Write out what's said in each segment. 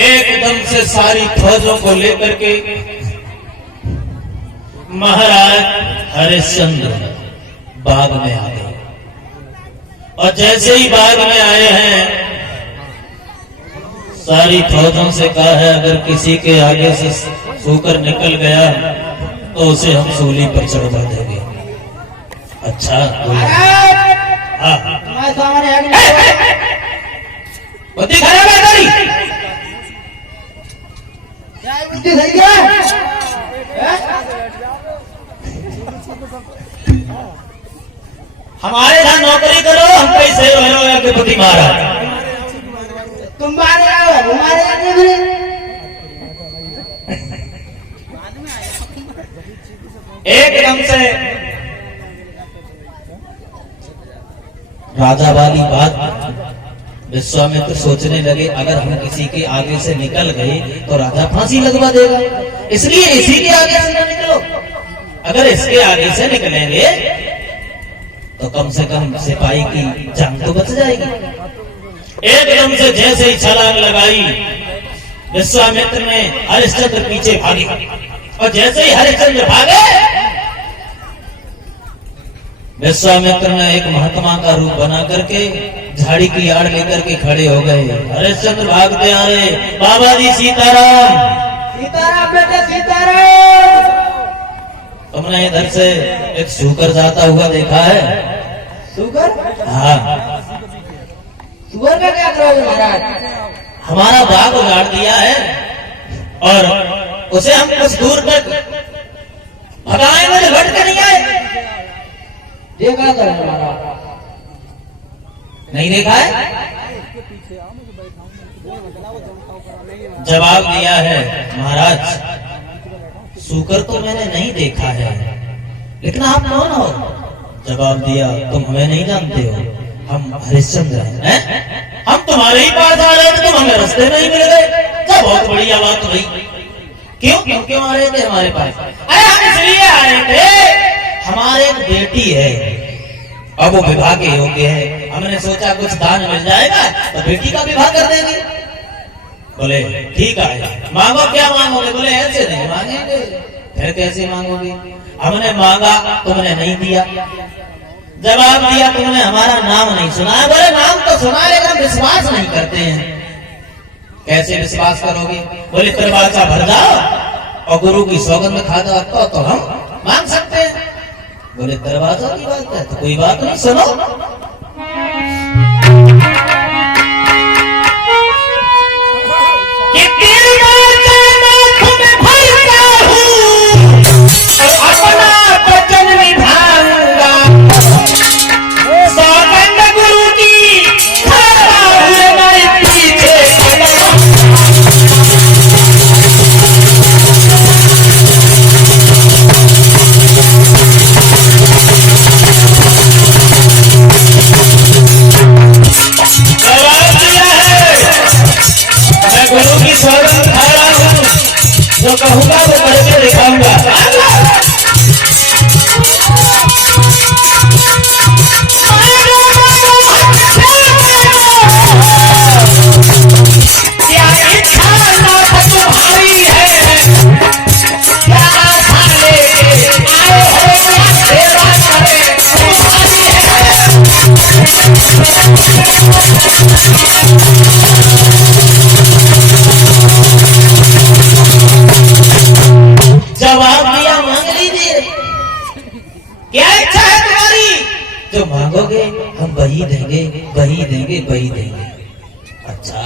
एकदम से सारी फौजों को लेकर के महाराज हरिश्चंद्र बाग में आ गए। और जैसे ही बाग में आए हैं, सारी फौजों से कहा है अगर किसी के आगे से सूकर निकल गया तो उसे हम सूली पर चढ़वा देंगे। अच्छा बुद्धि खराब है तेरी। बुद्धि सही है। हमारे यहाँ नौकरी करो, हम पैसे हो के बुद्धि मारा। तुम मारे आओ, हमारे आगे भी एकदम से राजा वाली बात विश्वामित्र सोचने लगे अगर हम किसी के आगे से निकल गए तो राजा फांसी लगवा देगा, इसलिए इसी के आगे से न निकलो। अगर इसके आगे से निकलेंगे तो कम से कम सिपाही की जान तो बच जाएगी। एकदम से जैसे ही छलांग लगाई विश्वामित्र ने, हरिश्चंद्र पीछे भागे। और जैसे ही हरिश्चंद्र भागे, विश्वामित्र ने एक महात्मा का रूप बना करके झाड़ी की आड़ लेकर के खड़े हो गए। हरिश्चंद्र भागते आ रहे, बाबा जी सीताराम। सीताराम बेटे सीताराम। तुमने इधर से एक सूकर जाता हुआ देखा है? सूकर? हाँ। सूकर का क्या करोगे महाराज? हमारा बाग उजाड़ दिया है और उसे हम कुछ दूर तक भगाएंगे तो लौट के नहीं आए। देखा करो महाराज। नहीं देखा है? जवाब दिया है महाराज, सूकर तो मैंने नहीं देखा है, लेकिन आप कौन हो? जवाब दिया, तुम हमें नहीं जानते हो, हम हरिश्चंद्र हैं। हम तुम्हारे ही पास आ रहे थे, तुम हमें रास्ते में ही मिल गए। क्या बहुत बढ़िया बात हुई। क्यों क्यों आ रहे थे हमारे पास? अरे हम इसलिए आए थे, हमारे एक बेटी है, अब वो विवाह के योग्य है, हमने सोचा कुछ दान मिल जाएगा तो बेटी का विवाह कर देंगे। बोले ठीक है, मांगो क्या मांगोगे? बोले ऐसे नहीं मांगेंगे। फिर कैसे मांगोगे? हमने मांगा, तुमने नहीं दिया। जवाब दिया, तुमने हमारा नाम नहीं सुना है। बोले नाम तो सुना है, लेकिन विश्वास नहीं करते हैं। कैसे विश्वास करोगे? बोले दरवाजा भर जाओ और गुरु की सौगंध खा जाओ तो हम मांग सकते हैं। बोले दरवाजा की बात है तो कोई बात नहीं, सुनो। जो कहूंगा वो करके दिखाऊंगा। क्या इच्छा तुम्हारी है? क्या आशा लेके आए हो? सेवा करे तुम्हारी है। जवाब दिया, मांग लीजिए, क्या इच्छा है तुम्हारी? जो मांगोगे हम वही देंगे, वही देंगे, वही देंगे। अच्छा,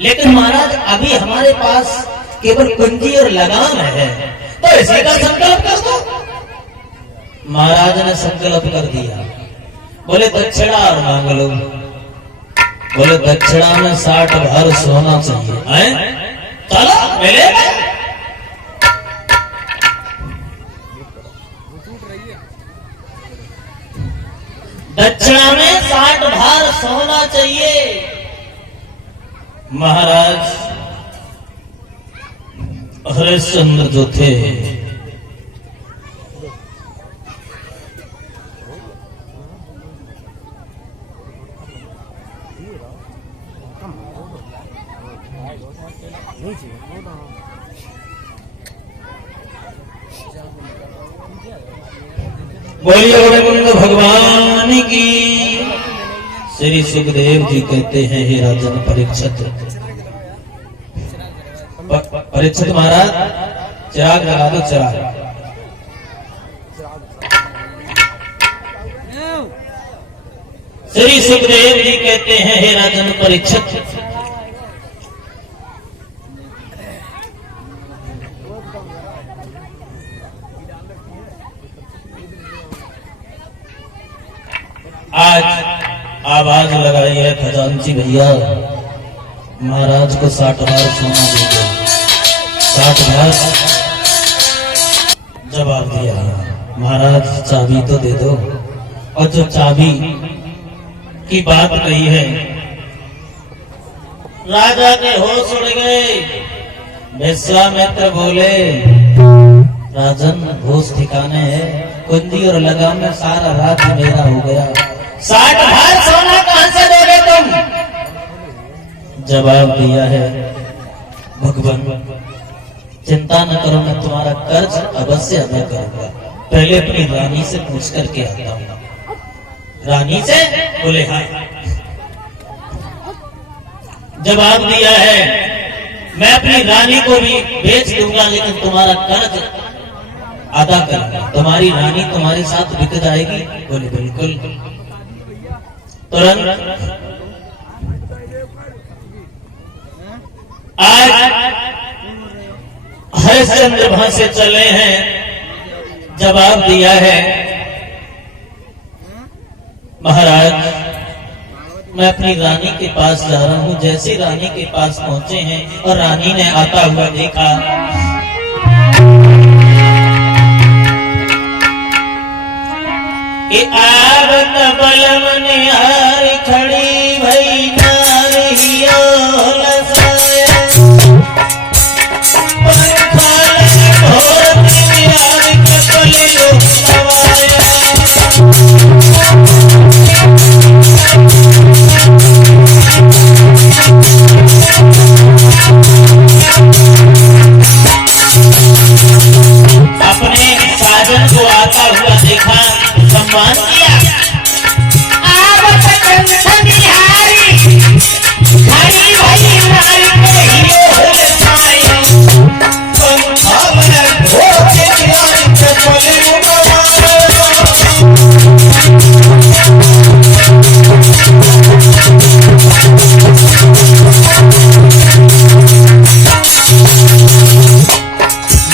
लेकिन महाराज अभी हमारे पास केवल कुंजी और लगाम है, तो इसी का संकल्प कर दो। महाराज ने संकल्प कर दिया। बोले दक्षिणा और मांग लो। बोले दक्षिणा में 60 भर सोना चाहिए। चलो मिलेगा। दक्षिणा में 60 भार सोना चाहिए। महाराज हरिश्चंद्र जो थे बोलिए गोविंद भगवान की। श्री सुखदेव जी कहते हैं, हे राजन परीक्षित, परीक्षित महाराज चिराग लगा दो, चिराग। श्री सुखदेव जी कहते हैं, हे राजन परीक्षित, आज आवाज लगाई है खजांची भैया, महाराज को 60 बार सोना दे दो। 60 बार जवाब दिया, महाराज चाबी तो दे दो। और जो चाबी की बात कही है, राजा के होश उड़ गए। विश्वामित्र बोले, राजन होश ठिकाने है, कुंजी और लगाम में सारा राज्य मेरा हो गया। 60 भार सोना कहां से दोगे तुम? जवाब दिया है, भगवान चिंता न करो, मैं तुम्हारा कर्ज अवश्य अदा करूंगा। पहले अपनी रानी से पूछ करके आता हूं। रानी से? बोले हाँ। जवाब दिया है, मैं अपनी रानी को भी बेच दूंगा, लेकिन तुम्हारा कर्ज अदा करूंगा। तुम्हारी रानी तुम्हारे साथ बिक जाएगी? बोले बिल्कुल। तुरंत आज हरिश्चंद्र वहां से चले हैं। जवाब दिया है, महाराज मैं अपनी रानी के पास जा रहा हूं। जैसे रानी के पास पहुंचे हैं और रानी ने आता हुआ देखा, कि आवत बलवन हार खड़ी भई नारियो लसाया, पंखाले भोर निहार कपलियो नवाया। अपने साजन को आता हुआ देखा, सम्मान किया। आवत कंठनिहारी खड़ी भई नारी कहियो लसाया, पंखाले भोर निहार कपलियो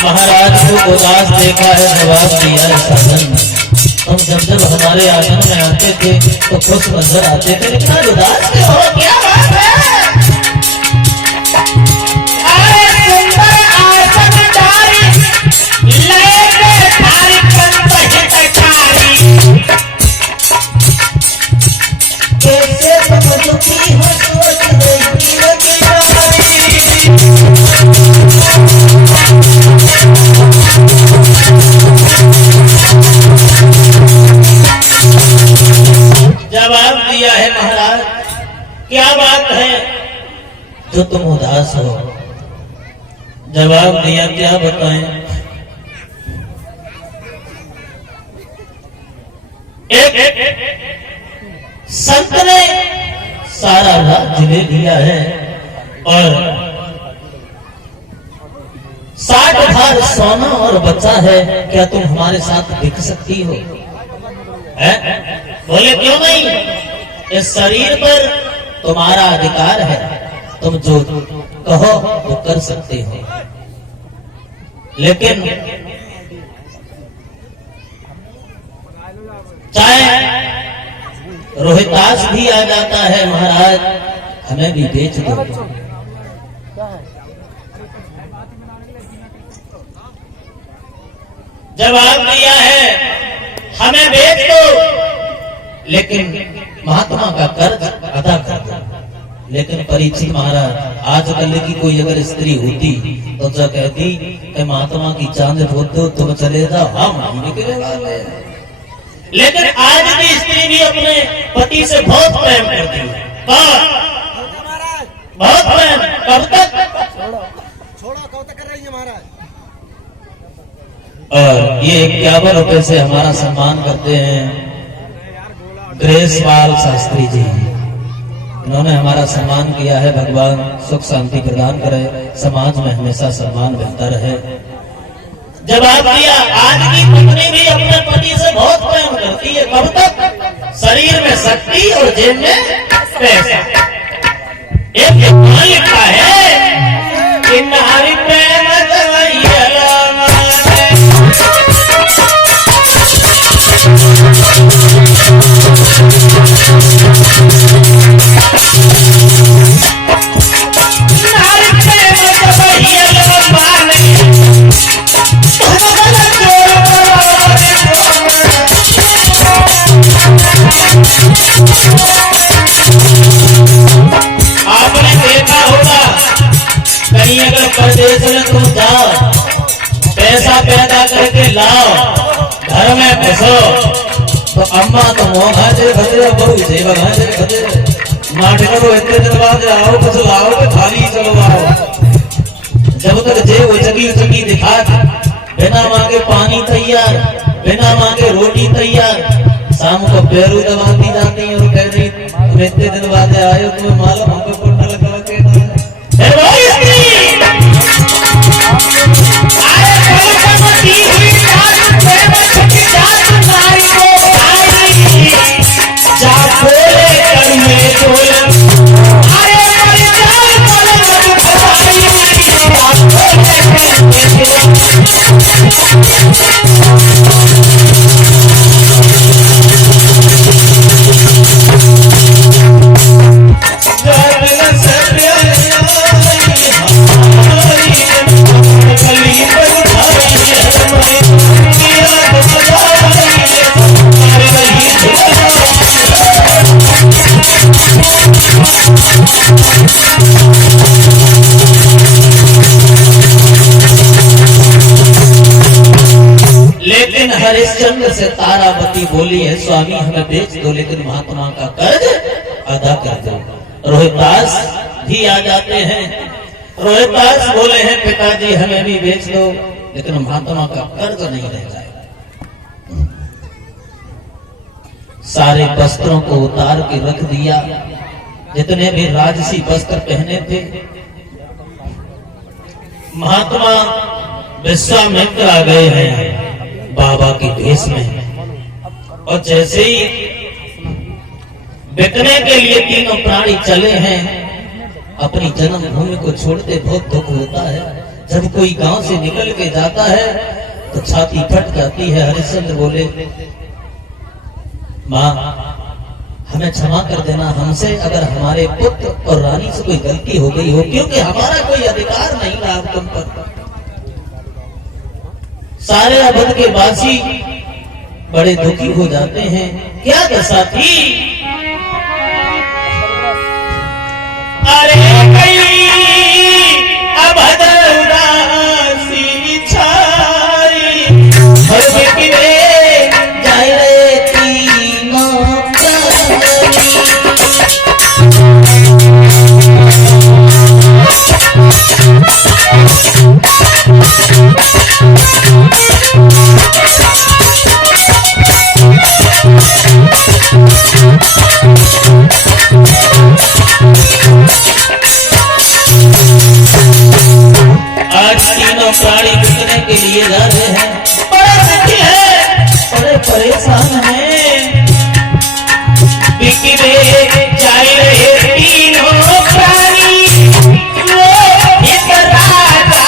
महाराज को उदास देखा है। जवाब दिया है, साधन तुम जब हमारे आंगन में आते थे तो खुश नजर आते थे, लेकिन आज उदास क्यों हो? क्या बात है? अरे सुंदर आसन डारी लेके थारी कंठ हितकारी, कैसे तुम दुखी हो सोच रही लगी जवाब दिया है, महाराज क्या बात है जो तुम उदास हो? जवाब दिया, क्या बताएं? एक संत ने सारा राज्य ले लिया है और 60 भार सोना और बचा है, क्या तुम हमारे साथ दिख सकती हो? है? बोले क्यों नहीं, इस शरीर पर तुम्हारा अधिकार है, तुम जो कहो वो कर सकते हो। लेकिन चाहे रोहितास भी आ जाता है, महाराज हमें भी बेच दो। जवाब दिया है, हमें बेच दो, लेकिन महात्मा का कर्ज अदा कर दो। लेकिन परीक्षित महाराज आजकल की कोई अगर स्त्री होती तो क्या कहती कि महात्मा की चांद खोद दो तुम चले जाओ, हम नहीं निकले वाले। लेकिन आज की स्त्री भी अपने पति से बहुत प्रेम करती है। बहुत प्रेम। कब तक? छोड़ो कब तक कर रही है महाराज? और ये 51 रुपए से हमारा सम्मान करते हैं ग्रेसपाल शास्त्री जी। इन्होंने हमारा सम्मान किया है। भगवान सुख शांति प्रदान करे, समाज में हमेशा सम्मान मिलता रहे। जवाब दिया, आज की पत्नी भी अपने पति से बहुत प्रेम करती है। कब तक? शरीर में शक्ति और जेब में पैसा। एक लिखा है कि नारी प्रेम आपने देखा होगा कहीं अगर परदेश में तुम जाओ, पैसा पैदा करके लाओ, घर में घुसो तो अम्मा तो मोह से भजे, बहू से भजे नाटक को इतने दिन बाद आओ कुछ लाओ के खाली चलो आओ। जब तक जे वो चकी दिखा बिना मांगे पानी तैयार, बिना मांगे रोटी तैयार, शाम को पैरू दबाती जाती है और कह रही तुम इतने दिन बाद आए, तुम्हें मालूम हमको कुंडल लगा के हरिश्चंद्र से तारावती बोली है, स्वामी हमें बेच दो लेकिन महात्मा का कर्ज अदा कर दो। रोहिदास भी आ जाते हैं। रोहिदास बोले हैं पिताजी हमें भी बेच दो लेकिन महात्मा का कर्ज नहीं रह जाएगा। सारे वस्त्रों को उतार के रख दिया, जितने भी राजसी वस्त्र पहने थे। महात्मा विश्वामित्र आ गए हैं बाबा के भेष में, और जैसे ही बिकने के लिए तीनों प्राणी चले हैं, अपनी जन्मभूमि को छोड़ते बहुत दुख होता है। जब कोई गांव से निकल के जाता है तो छाती फट जाती है। हरिश्चंद्र बोले माँ हमें क्षमा कर देना, हमसे अगर हमारे पुत्र और रानी से कोई गलती हो गई हो, क्योंकि हमारा कोई अधिकार नहीं था अब तुम पर। सारे अवध के वासी बड़े दुखी हो जाते हैं। क्या दशा थी? अरे अवध उदासी छाई, हर बिकरे जाए रे तीनों प्राणी। प्राणी बिकने के लिए जा रहे हैं, बड़े दुखी है, बड़े परेशान हैं। बिकने जा रहे तीनों प्राणी, इस राजा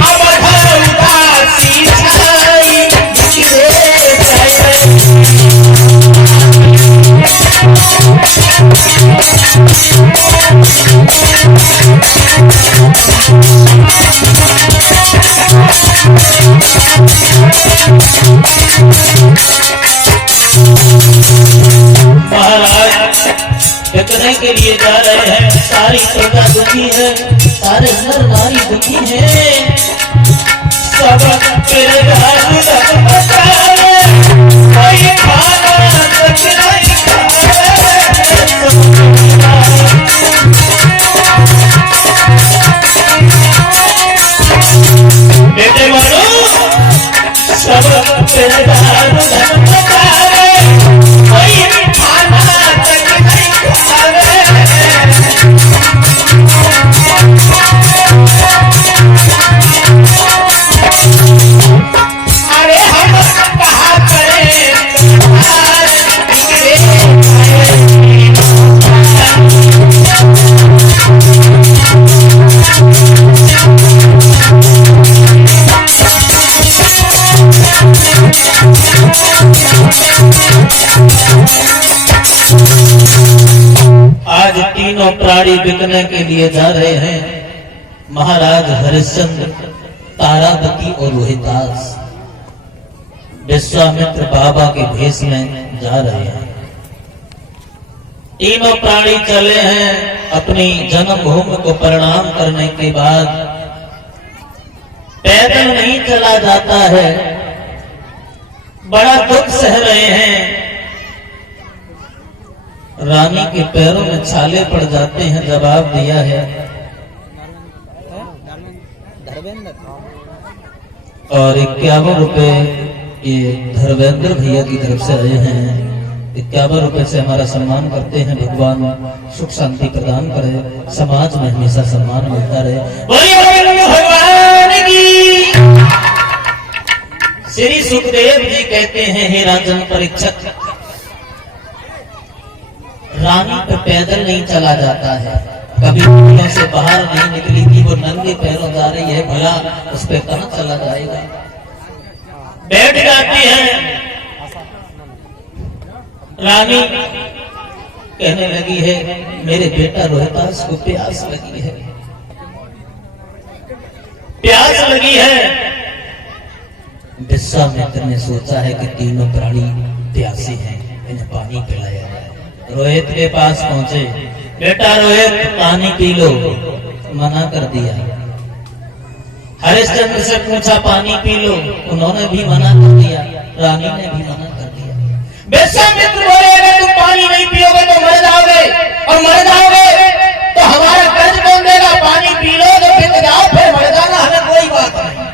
अवध उदासी छाई, के लिए जा रहे हैं। सारी प्रजा दुखी है, सारे नर नारी दुखी है। सब तेरे घाट तक बचाए, कोई खाना तक नहीं खाए। बेटे मानो सब तेरे घाट तक बचाए, कोई खाना तक नहीं खाए। अरे हम कहा करें तुम्हारे बिगड़े आज तीनों प्राणी बिकने के लिए जा रहे हैं। महाराज हरिश्चंद्र, तारावती और रोहितास विश्वामित्र बाबा के भेष में जा रहे हैं। तीनों प्राणी चले हैं। अपनी जन्मभूमि को प्रणाम करने के बाद पैदल नहीं चला जाता है, बड़ा दुख सह रहे हैं। रानी के पैरों में छाले पड़ जाते हैं। जवाब दिया है और 51 रुपए ये धर्मेंद्र भैया की तरफ से आए हैं। 51 रुपए से हमारा सम्मान करते हैं। भगवान सुख शांति प्रदान करे, समाज में हमेशा सम्मान मिलता रहे। बोलिए भगवान की। श्री सुखदेव जी कहते हैं, हे राजन परीक्षक, रानी पे पैदल नहीं चला जाता है। कभी पुलियों से बाहर नहीं निकली थी, वो नंगे पैरों जा रही है, भला उस पे कहां चला जाएगा। बैठ जाती है। रानी कहने लगी है, मेरे बेटा रोहितास को प्यास लगी है, प्यास लगी है। विश्वामित्र ने सोचा है कि तीनों प्राणी प्यासे हैं, इन्हें पानी पिलाया जाए। रोहित के पास पहुंचे, बेटा रोहित पानी पी लो, मना कर दिया। हरिश्चंद्र से पूछा पानी पी लो, उन्होंने भी मना कर दिया, रानी ने भी मना कर दिया। विश्वामित्र बोले, अगर तुम पानी नहीं पियोगे तो मर जाओगे, और मर जाओगे तो हमारा कर्ज कौन देगा। पानी पी लो तो फिर जाओ, फिर मर जाना, हमें कोई बात नहीं।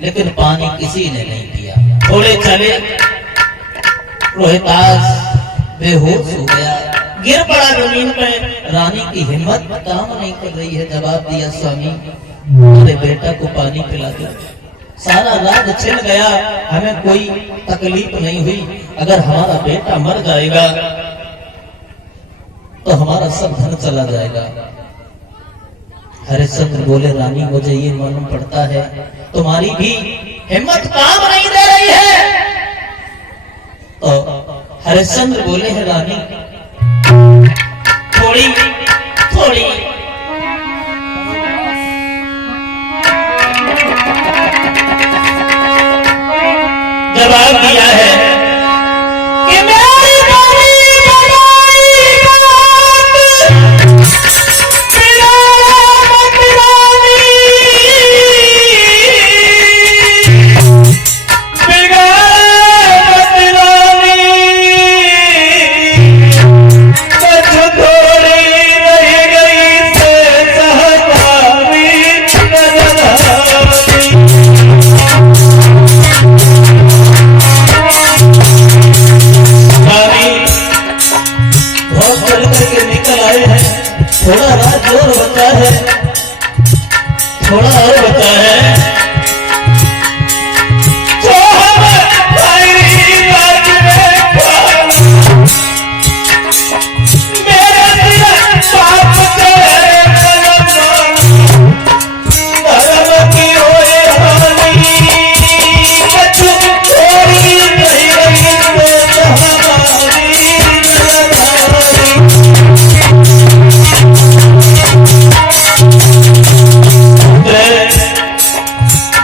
लेकिन पानी किसी ने नहीं पिया। थोड़े चले, रोहितास बेहोश हो गया, गिर पड़ा जमीन पे। रानी की हिम्मत काम नहीं कर रही है। जवाब दिया, स्वामी मेरे बेटा को पानी पिला दो, सारा राज छिन गया, हमें कोई तकलीफ नहीं हुई। अगर हमारा बेटा मर जाएगा तो हमारा सब धन चला जाएगा। हरिश्चंद्र बोले, रानी मुझे ये मालूम पड़ता है तुम्हारी भी हिम्मत काम नहीं दे रही है। तो हरिश्चंद्र बोले हैं, रानी थोड़ी थोड़ी जवाब दिया है कि मेरी बड़ी बड़ाई बात थोड़ा रात और बचा है, थोड़ा और बचा है।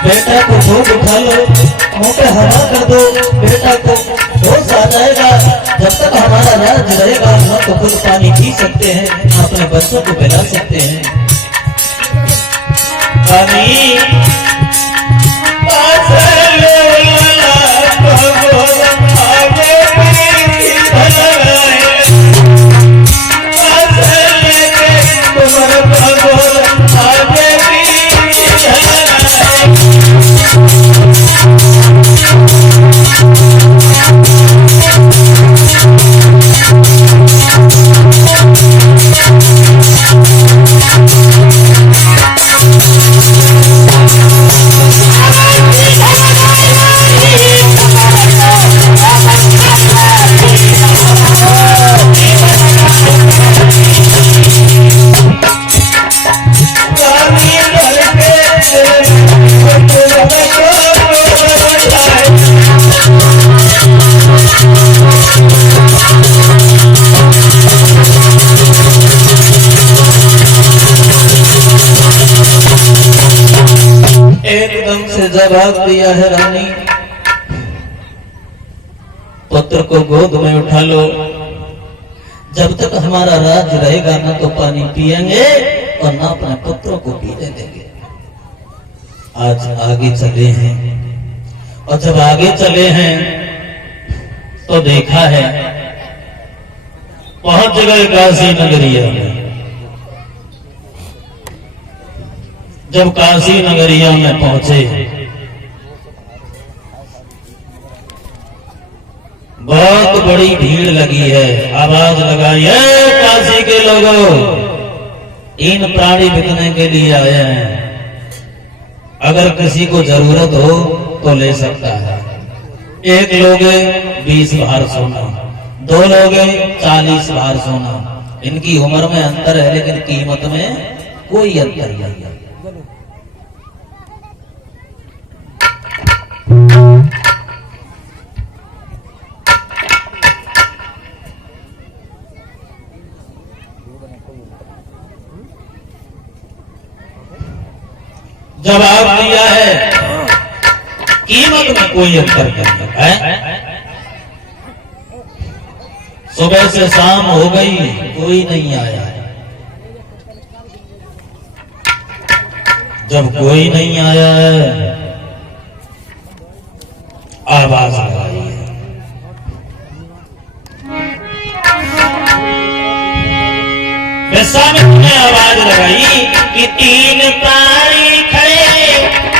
बेटा को भूख उठा लो, मुंह पे हवा कर दो, बेटा को होश आ जाएगा। जब तक हमारा राज रहेगा न तो खुद पानी पी सकते हैं न अपने बच्चों को पिला सकते हैं। पानी एकदम से जवाब दिया है रानी, पुत्र को गोद में उठा लो। जब तक हमारा राज रहेगा न तो पानी पिएंगे और न अपने पुत्रों को पीने देंगे। आज आगे चले हैं और जब आगे चले हैं तो देखा है पहुंच गए काशी नगरिया में। जब काशी नगरिया में पहुंचे बहुत बड़ी भीड़ लगी है। आवाज लगाई है, काशी के लोगों, इन प्राणी बिकने के लिए आए हैं, अगर किसी को जरूरत हो तो ले सकता है। एक लोगे 20 भार सोना, 2 लोगे 40 भार सोना। इनकी उम्र में अंतर है लेकिन कीमत में कोई अंतर नहीं है। जवाब दिया है, कीमत में कोई अंतर नहीं है। सुबह से शाम हो गई, कोई नहीं आया। जब कोई नहीं आया है, आवाज लगाई है। विश्वामित्र ने आवाज लगाई कि 3 प्राणी खड़े